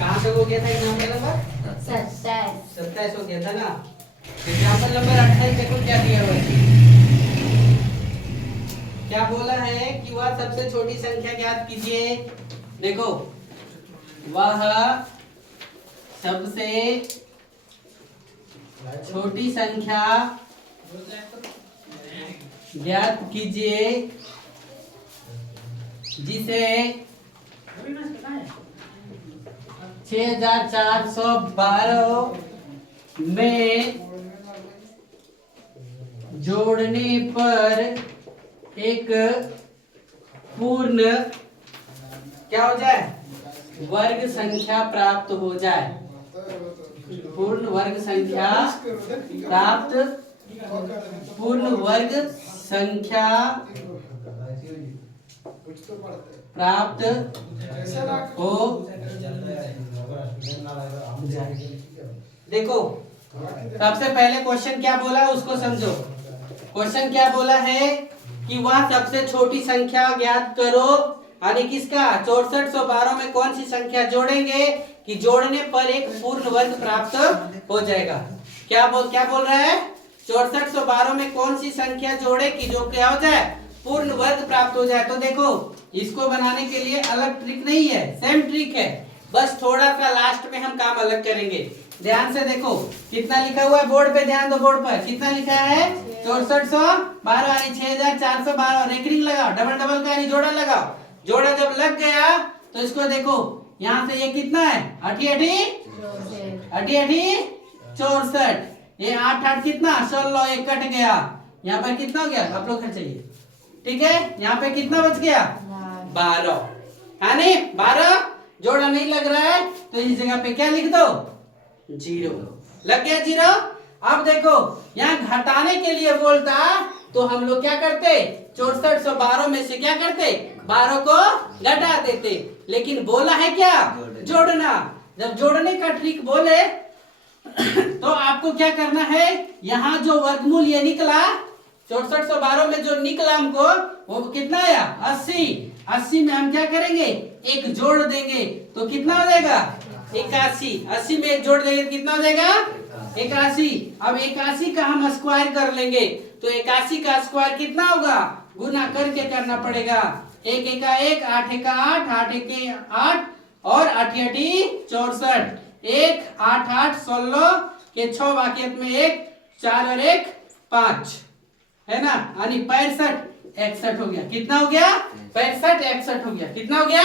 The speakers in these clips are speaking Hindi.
कहाँ तक हो गया था एग्जाम्पल नंबर 27 हो गया था ना। एग्जाम्पल नंबर 28 देखो क्या दिया हुआ है। क्या बोला है कि वह सबसे छोटी संख्या ज्ञात कीजिए। देखो वह सबसे छोटी संख्या ज्ञात कीजिए जिसे 6412 में जोड़ने पर एक पूर्ण क्या हो जाए, वर्ग संख्या प्राप्त हो जाए। पूर्ण वर्ग संख्या प्राप्त, पूर्ण वर्ग संख्या प्राप्त हो। देखो सबसे पहले क्वेश्चन क्या बोला उसको समझो। क्वेश्चन क्या बोला है कि वह सबसे छोटी संख्या ज्ञात करो, यानी किसका 6412 में कौन सी संख्या जोड़ेंगे कि जोड़ने पर एक पूर्ण वर्ग प्राप्त हो जाएगा। क्या बोल रहा है, 6412 में कौन सी संख्या जोड़े कि जो क्या हो जाए, पूर्ण वर्ग प्राप्त हो जाए। तो देखो इसको बनाने के लिए अलग ट्रिक नहीं है, सेम ट्रिक है, बस थोड़ा सा लास्ट में हम काम अलग करेंगे। ध्यान से देखो कितना लिखा हुआ है बोर्ड पे, ध्यान दो बोर्ड पर कितना लिखा है 6412 यानी 6412। रेकरिंग लगाओ, डबल डबल का यानी जोड़ा लगाओ। जोड़ा जब लग गया तो इसको देखो यहाँ से ये कितना है, अठी अठी 64, ये 8 8 कितना 16, एक कट गया। यहाँ पर कितना हो गया, आप लोग खर्च चाहिए, ठीक है। यहाँ पे कितना बच गया 12, यानी 12 जोड़ा नहीं लग रहा है तो इस जगह पे क्या लिख दो 0, लग गया 0। अब देखो यहाँ घटाने के लिए बोलता तो हम लोग क्या करते, 6412 में से क्या करते 12 को घटा देते, लेकिन बोला है क्या जोड़ना। जब जोड़ने का ट्रिक बोले तो आपको क्या करना है, यहाँ जो वर्गमूल ये निकला 6412 में जो निकला हमको वो कितना आया 80। 80 में हम क्या करेंगे एक जोड़ देंगे तो कितना हो जाएगा 81। 80 में एक जोड़ देंगे तो कितना हो जाएगा 81। अब 81 का हम स्क्वायर कर लेंगे तो 81 का स्क्वायर कितना होगा, गुना करके करना पड़ेगा। 1 एका 1, 8 एका 8, 8 एके 8 और 8 अठी 64, 1 8 8 16 के 6 वाक्यत में 1 4 और 1 5 है ना, यानी 65 61 हो गया। कितना हो गया 65 61 हो गया। कितना हो गया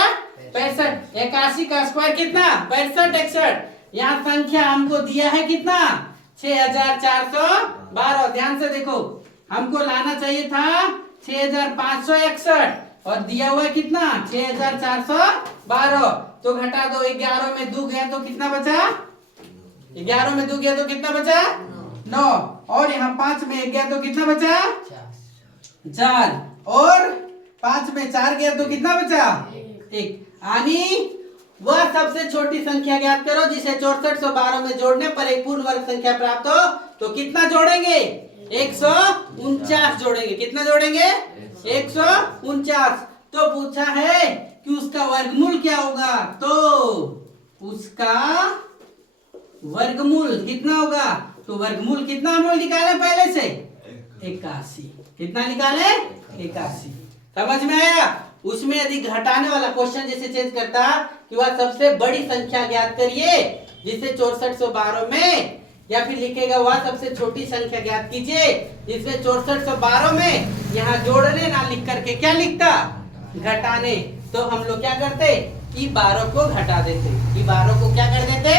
65। 81 का स्क्वायर कितना 65 61। यहाँ संख्या हमको दिया है कितना 6412। ध्यान से देखो हमको लाना चाहिए था 6561 और दिया हुआ है कितना 6412। तो घटा दो, 11 में 2 गया तो कितना बचा, 11 में 2 गया तो कितना बचा 9, और यहाँ 5 में गया तो कितना बचा 4, और 5 में 4 गया तो कितना बचा 1। यानी वह सबसे छोटी संख्या ज्ञात करो जिसे 6412 में जोड़ने पर एक पूर्ण वर्ग संख्या प्राप्त हो। तो कितना जोड़ेंगे 149 जोड़ेंगे। कितना जोड़ेंगे 149। तो पूछा है कि उसका वर्गमूल क्या होगा, तो उसका वर्गमूल कितना होगा, तो वर्गमूल कितना हम लोग निकाले पहले से 81। कितना निकाले 81। समझ में आया। उसमें यदि घटाने वाला क्वेश्चन जैसे चेंज करता कि वह सबसे बड़ी संख्या ज्ञात करिए जिसे 6412 में, या फिर लिखेगा वह सबसे छोटी संख्या ज्ञात कीजिए जिसमें 6412 में यहाँ जोड़ने ना लिख करके क्या लिखता घटाने, तो हम लोग क्या करते कि 12 को घटा देते, कि 12 को क्या कर देते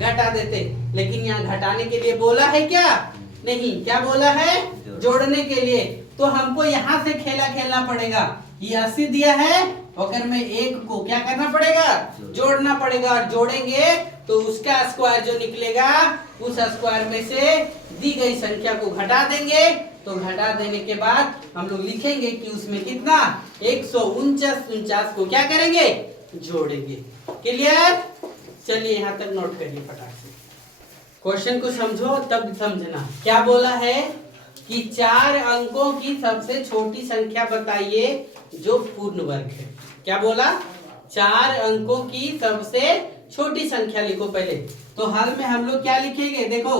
घटा देते। लेकिन यहाँ घटाने के लिए बोला है क्या, नहीं, क्या बोला है जोड़ने के लिए। तो हमको यहाँ से खेला खेलना पड़ेगा। ये 80 दिया है और में 1 को क्या करना पड़ेगा जोड़ना पड़ेगा, और जोड़ेंगे तो उसका स्क्वायर जो निकलेगा उस स्क्वायर में से दी गई संख्या को घटा देंगे। तो घटा देने के बाद हम लोग लिखेंगे कि उसमें कितना 149 को क्या करेंगे जोड़ेंगे। क्लियर। चलिए यहाँ तक नोट करिए फटाक से, क्वेश्चन को समझो तब समझना। क्या बोला है कि 4 अंकों की सबसे छोटी संख्या बताइए जो पूर्ण वर्ग है। क्या बोला 4 अंकों की सबसे छोटी संख्या लिखो पहले। तो हल में हम लोग क्या लिखेंगे, देखो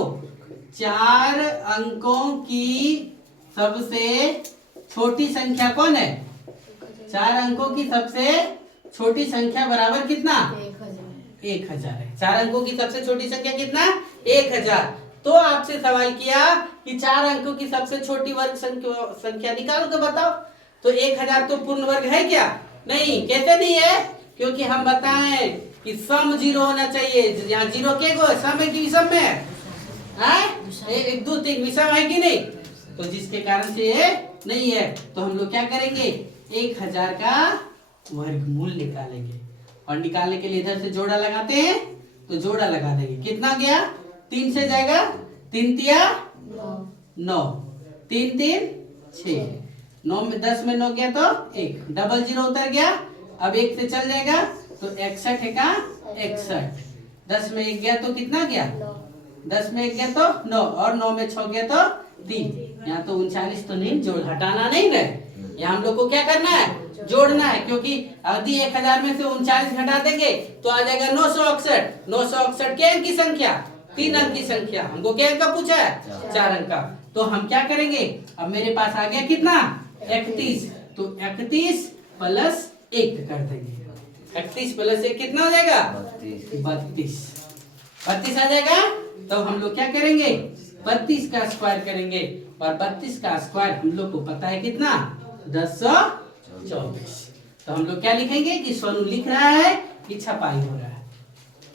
4 अंकों की सबसे छोटी संख्या कौन है? 4 अंकों की सबसे छोटी संख्या बराबर कितना? 1000 है। 4 अंकों की सबसे छोटी संख्या कितना? 1000। तो आपसे सवाल किया कि 4 अंकों की सबसे छोटी वर्ग संख्या निकालो तो बताओ। तो 1000 तो पूर्ण वर्ग है क्या? नहीं। कैसे नहीं है? क्योंकि हम बताएं कि सम 0 होना चाहिए। यहाँ 0 के गो सम है कि विषम में है? 1 2 3 विषम है कि नहीं? तो जिसके कारण से ये नहीं है। तो हम लोग क्या करेंगे, 1000 का वर्गमूल निकालेंगे। और निकालने के लिए इधर से जोड़ा लगाते हैं, तो जोड़ा लगा देंगे। कितना गया? 3 से जाएगा, 3 तिया 9, 3 3 6, 9 में 10 में 9 गया तो 1, डबल 0 उतर गया। अब 1 से चल जाएगा तो 61 है का 61, 10 में 1 गया तो कितना गया? 10 में 1 गया तो 9, और 9 में 6 गया तो 3। यहाँ तो 39 तो नहीं, जोड़ हटाना नहीं ना। यहाँ हम लोग को क्या करना है? जोड़ना है। क्योंकि यदि 1000 में से 39 घटा देंगे तो आ जाएगा 968। 968 क्या अंक की संख्या? 3 अंक की संख्या। हमको क्या अंक का पूछा है? 4 अंक का। तो हम क्या करेंगे, अब मेरे पास आ गया कितना? 31। तो 31 प्लस 1 कर देंगे। 31 प्लस 1 कितना हो जाएगा? 32। 32 आ जाएगा। तो हम लोग क्या करेंगे, 32 का स्क्वायर करेंगे। और 32 का स्क्वायर हम लोग को पता है कितना? 1024। तो हम लोग क्या लिखेंगे कि सोनू लिख रहा है कि छपाई हो रहा है।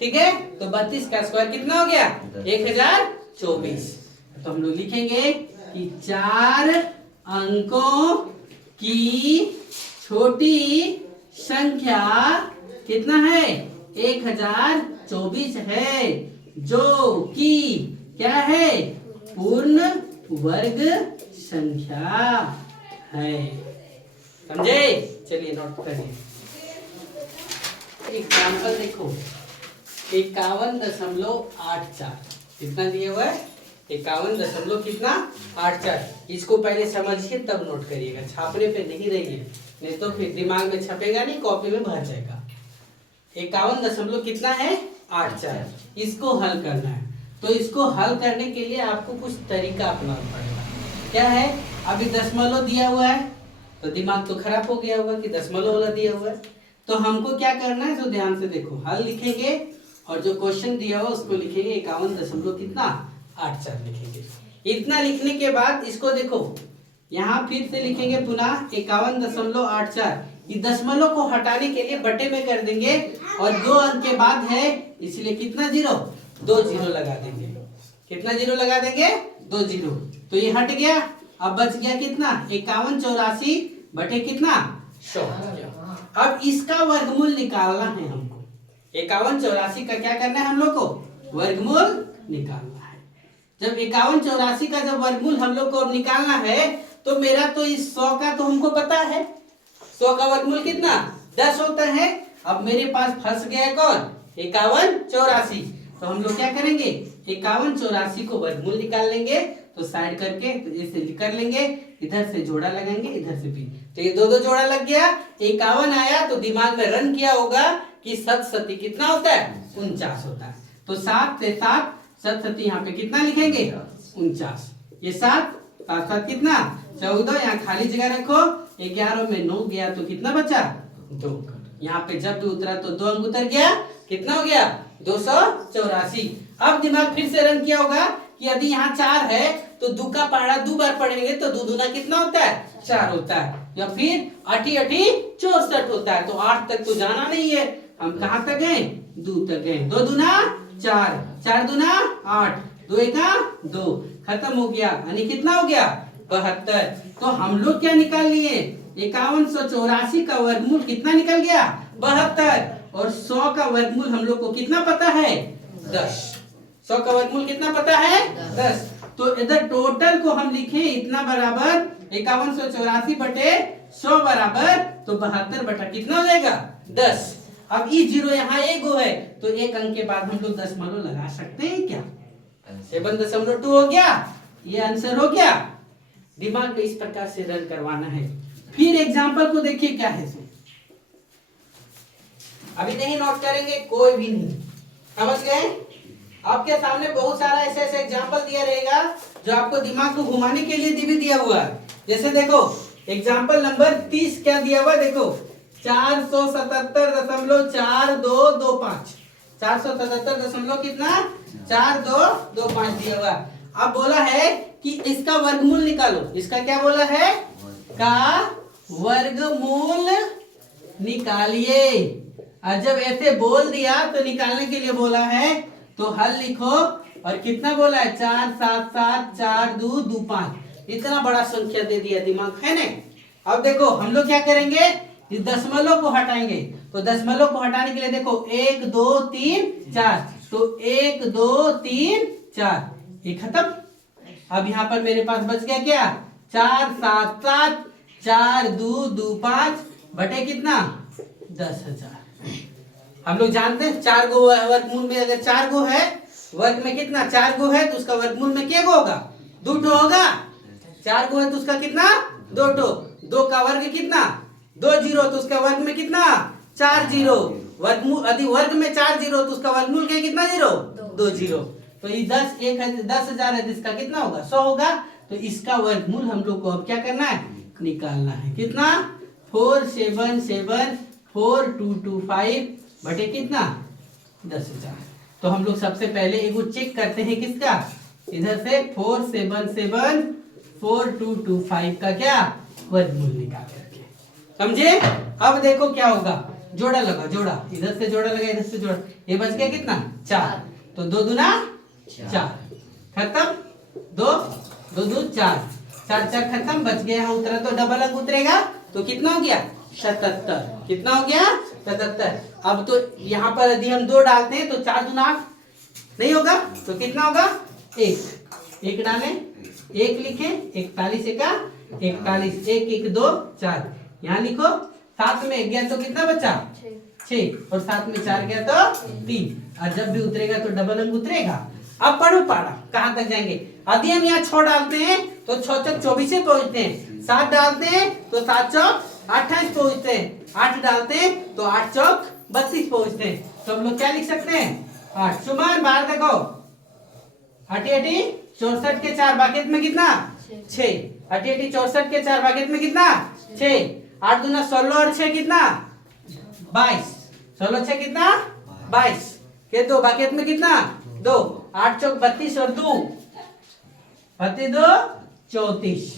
ठीक है। तो 32 का स्क्वायर कितना हो गया? 1024। तो हम लोग लिखेंगे कि 4 अंकों की छोटी संख्या कितना है? 1024 है, जो कि क्या है? पूर्ण वर्ग संख्या है। समझे? चलिए नोट करिए। एग्जाम्पल देखो, 51.84 कितना दिया हुआ है? 51 कितना 84। इसको पहले समझिए तब नोट करिएगा, छापने पे नहीं रहिए, नहीं तो फिर दिमाग में छपेगा नहीं, कॉपी में भर जाएगा। 51 कितना है? 84। इसको हल करना है। तो इसको हल करने के लिए आपको कुछ तरीका अपनाना पड़ेगा। क्या है? अभी दशमलव दिया हुआ है तो दिमाग तो खराब हो गया होगा कि दशमलव वाला दिया हुआ है। तो हमको क्या करना है, तो ध्यान से देखो, हल लिखेंगे और जो क्वेश्चन दिया हुआ उसको लिखेंगे 51 कितना 84 लिखेंगे। इतना लिखने के बाद इसको देखो, यहाँ फिर से लिखेंगे पुनः 51.84। इस दशमलव को हटाने के लिए बटे में कर देंगे और 2 अंक के बाद है इसलिए कितना 0? 2 0 लगा देंगे। कितना 0 लगा देंगे? 2 0। तो ये हट गया। अब बच गया कितना? 5184 बटे कितना 100। अब इसका वर्गमूल निकालना है हमको। 5184 का क्या करना है हम लोग को? वर्गमूल निकालना है। जब 5184 का जब वर्गमूल हम लोग को निकालना है तो मेरा तो इस 100 का तो हमको पता है। 100 का वर्गमूल कितना? 10 होता है। अब मेरे पास फंस गया है कौन? 5184। तो हम लोग क्या करेंगे? 5184 को वर्गमूल निकाल लेंगे। तो साइड करके तो ऐसे कर लेंगे, इधर से जोड़ा लगाएंगे, इधर से भी। तो ये 2 जोड़ा लग गया। 51 आया तो दिमाग में रन किया होगा कि 7 सती कितना होता है? 49 होता है। तो 7 से 7 7 सती यहाँ पे कितना लिखेंगे? 49। ये 7 7 7 कितना 14। यहाँ खाली जगह रखो। 11 में 9 गया तो कितना बचा? 2। यहाँ पे जब भी उतरा तो 2 अंक उतर गया। कितना हो गया? 284। अब दिमाग फिर से रन किया होगा कि यदि यहाँ 4 है तो 2 का पहाड़ा 2 बार पढ़ेंगे तो 2 दूना कितना होता है? 4 होता है। या फिर 8 8 64 होता है। तो 8 तक तो जाना नहीं है, हम कहाँ तक गए? 2 तक गए। 2 दूना 4, 4 दूना 8, 2 एका 2, खत्म हो गया। यानी कितना हो गया? 72। तो हम लोग क्या निकाल लिए? 5184 का वर्गमूल कितना निकल गया? 72। और 100 का वर्गमूल हम लोग को कितना पता है? 10। 100 का वर्गमूल कितना पता है? 10। तो इधर टोटल को हम लिखे इतना बराबर 5184 बटे 100 बराबर तो 72 बटा कितना हो जाएगा? 10। अब ये 0 यहाँ एक गो है तो एक अंक के बाद हम लोग दशमलव लगा सकते हैं क्या? 7.2 हो गया। ये आंसर हो गया। दिमाग में इस प्रकार से रन करवाना है। फिर एग्जाम्पल को देखिए क्या है। अभी नहीं नोट करेंगे कोई भी नहीं। समझ गए? आपके सामने बहुत सारा ऐसे ऐसे एग्जाम्पल दिया रहेगा जो आपको दिमाग को घुमाने के लिए भी दिया हुआ है। जैसे देखो एग्जाम्पल नंबर 30 क्या दिया हुआ है, देखो 477.4225 477 कितना 4225 दिया हुआ। अब बोला है कि इसका वर्गमूल निकालो। इसका क्या बोला है? का वर्गमूल निकालिए। और जब ऐसे बोल दिया तो निकालने के लिए बोला है तो हल लिखो। और कितना बोला है? 4 7 7 4 2 2 5। इतना बड़ा संख्या दे दिया, दिमाग है ना। अब देखो हम लोग क्या करेंगे, इस दशमलव को हटाएंगे। तो दशमलव को हटाने के लिए देखो 1 2 3 4, तो 1 2 3 4 ये खत्म। अब यहाँ पर मेरे पास बच गया क्या? 4 7 7 4 2 2 5 बटे कितना 10,000। हम लोग जानते हैं 4 गो वर्गमूल में, अगर 4 गो है वर्ग में कितना 4 गो है तो उसका वर्गमूल में क्या गो होगा? 2 ठो होगा। 4 गो है तो उसका कितना 2 ठो। 2 का वर्ग कितना 2 जीरो, तो उसका वर्ग में कितना 4 जीरो। वर्गमूल यदि वर्ग में 4 जीरो तो उसका वर्गमूल क्या कितना जीरो 2 जीरो। तो ये 10,000 है, इसका कितना होगा 100 होगा। तो इसका वर्गमूल हम लोग को अब क्या करना है? निकालना है। कितना 4774225 बटे कितना 10,000। तो हम लोग सबसे पहले एगो चेक करते हैं किसका, इधर से 4774225 का क्या वर्गमूल निकाल करके। समझे? अब देखो क्या होगा, जोड़ा लगा, जोड़ा इधर से जोड़ा लगा, इधर से जोड़ा, ये बच गया कितना 4। तो 2 दूना 4 खत्म, 2 2 2 4 4 4 खत्म, बच गया यहाँ उतरा तो डबल अंक उतरेगा तो कितना हो गया 77। कितना हो गया 77। अब तो यहाँ पर यदि हम 2 डालते हैं तो 4 दूना 8 नहीं होगा, तो कितना होगा 1 डालें, 1 लिखे, 41 एका 41, 1 1 2 4 यहाँ लिखो। 7 में 1 गया तो कितना बचा 6, और 7 में 4 गया तो 3। और जब भी उतरेगा तो डबल अंक उतरेगा। अब पढ़ो पारा कहां तक जाएंगे। यदि हम यहाँ 6 डालते हैं तो 6 चौक 24 पहुंचते हैं, 7 डालते हैं तो 7 चौक 28 पहुंचते हैं, 8 डालते हैं तो 8 चौक 32 पहुंचते हैं। तो हम लोग क्या लिख सकते हैं 8। सुमन बाहर देखो, 8 64 के 4 बाकेट में कितना 6, 8 64 के 4 बाकेट में कितना 6, 8 दूना 16 और 6 कितना 22, 16 6 कितना 22 के 2 बाकेट में कितना 2, 8 चौक 32 और 2 32 2 34।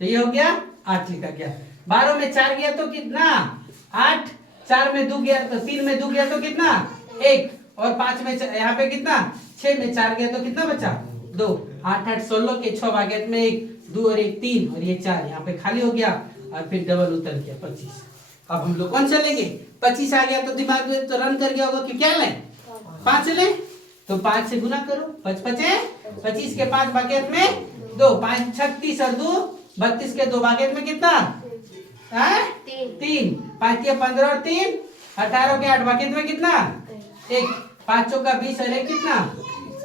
तो ये हो गया 8 लिखा गया। 12 में 4 गया तो कितना 8, 4 में 2 गया तो 3 में 2 गया तो कितना 1, और 5 में यहाँ पे कितना 6 में 4 गया तो कितना बचा 2, 8 8 16 के 6 बाकेट में 1 2 और 1 3 और ये 4 यहाँ पे खाली हो गया और फिर डबल उतर गया 25। अब हम लोग कौन सा लेंगे? 25 आ गया तो दिमाग में तो रन कर गया होगा कि क्या लें 5 लें। तो 5 से गुना करो, 5 5 25 के 5 बाकेट में 2, 5 36 और 2 32 के 2 बाकेट में कितना 3, 5 के 15 और 3 18 के 8 बाकेट में कितना 1, 5 चौका 20 और 1 कितना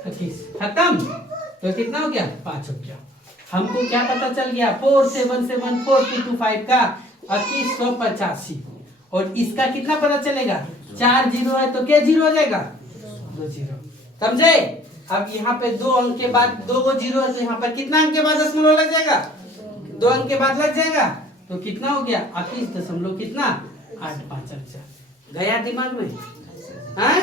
25। खत्म। तो कितना हो गया 5 हो गया। हमको क्या पता चल गया 4774225 का 2185। और इसका कितना पता चलेगा 4 जीरो है तो क्या जीरो हो जाएगा 2 जीरो। समझे? अब यहाँ पे 2 अंक के बाद 2 जीरो है तो यहाँ पर कितना अंक के बाद दशमलव लग जाएगा 2 अंक के बाद लग जाएगा। तो कितना हो गया 21 दशमलव कितना 85। अच्छा गया दिमाग में? हैं?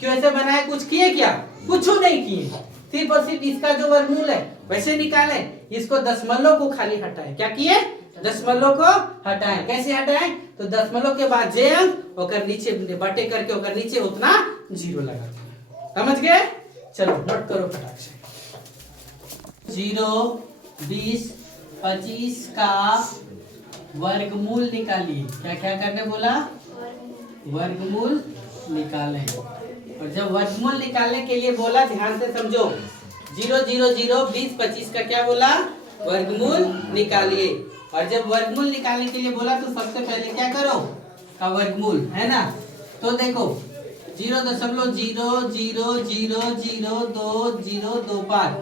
क्यों ऐसे बनाया? कुछ किए क्या? कुछ नहीं किए, सिर्फ और सिर्फ इसका जो वर्गमूल है वैसे निकाले, इसको दशमलव को खाली हटाए। क्या किए? दशमलव को हटाए। कैसे हटाए? तो दशमलव के बाद जे अंक और नीचे बटे करके और नीचे उतना जीरो लगा। समझ गए? चलो नोट करो फटाक से। 0 20 25 का वर्गमूल निकालिए। क्या क्या करने बोला? वर्गमूल निकालें। और जब वर्गमूल निकालने के लिए बोला ध्यान से समझो, 0 0 0 20 25 का क्या बोला? वर्गमूल निकालिए। और जब वर्गमूल निकालने के लिए बोला तो सबसे पहले क्या करो का वर्गमूल है ना। तो देखो 0.000002025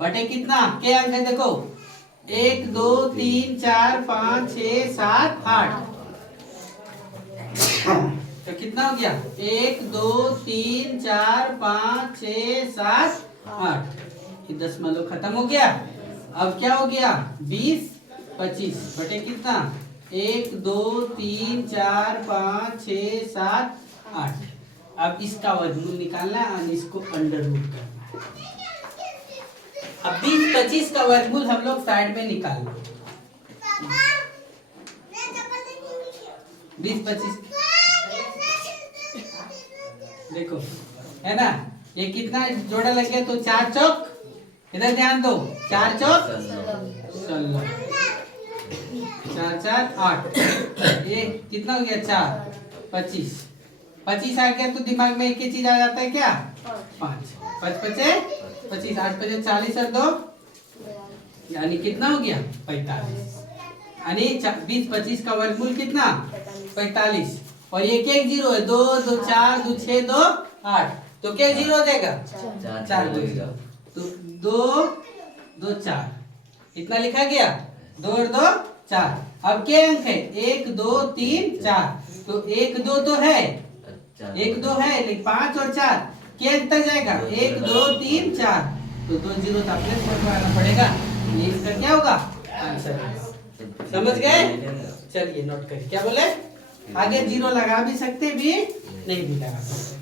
बटे कितना क्या अंक है देखो 1 2 3 4 5 6 7 8। तो कितना कितना हो गया 1 2 3 4 5 6 7 8 ये दशमलव खत्म हो गया। अब क्या हो गया 20 25 बटे कितना 1 2 3 4 5 6 7 8। अब इसका वर्गमूल निकालना है और इसको अंडर रूट करना है। अब 20 25 का वर्गमूल हम लोग साइड में निकालना 20 25 देखो है ना ये कितना जोड़ा लग गया तो 4 चौक इधर ध्यान दो 4 चौक 16 4 4 8 ये कितना हो गया 4 25 25 आ गया तो दिमाग में एक ही चीज आ जाता है क्या 5 5 पचे 25 8 पचे 40 और 2 यानी कितना हो गया 45 यानी 20 25 का वर्गमूल कितना 45 और ये क्या जीरो है 2 2 4 2 6 2 8 तो क्या जीरो देगा 4 तो 2 2 4 इतना लिखा गया 2 और 2 4। अब क्या अंक है 1 2 3 4 तो 1 2 तो है 1 2 है लेकिन 5 और 4 क्या अंक तक जाएगा 1 2 3 4 तो 2 जीरो तो अपने बनवाना पड़ेगा। ये इसका क्या होगा आंसर समझ गए। चलिए नोट करिए क्या बोले आगे जीरो लगा भी सकते भी नहीं भी लगा सकते।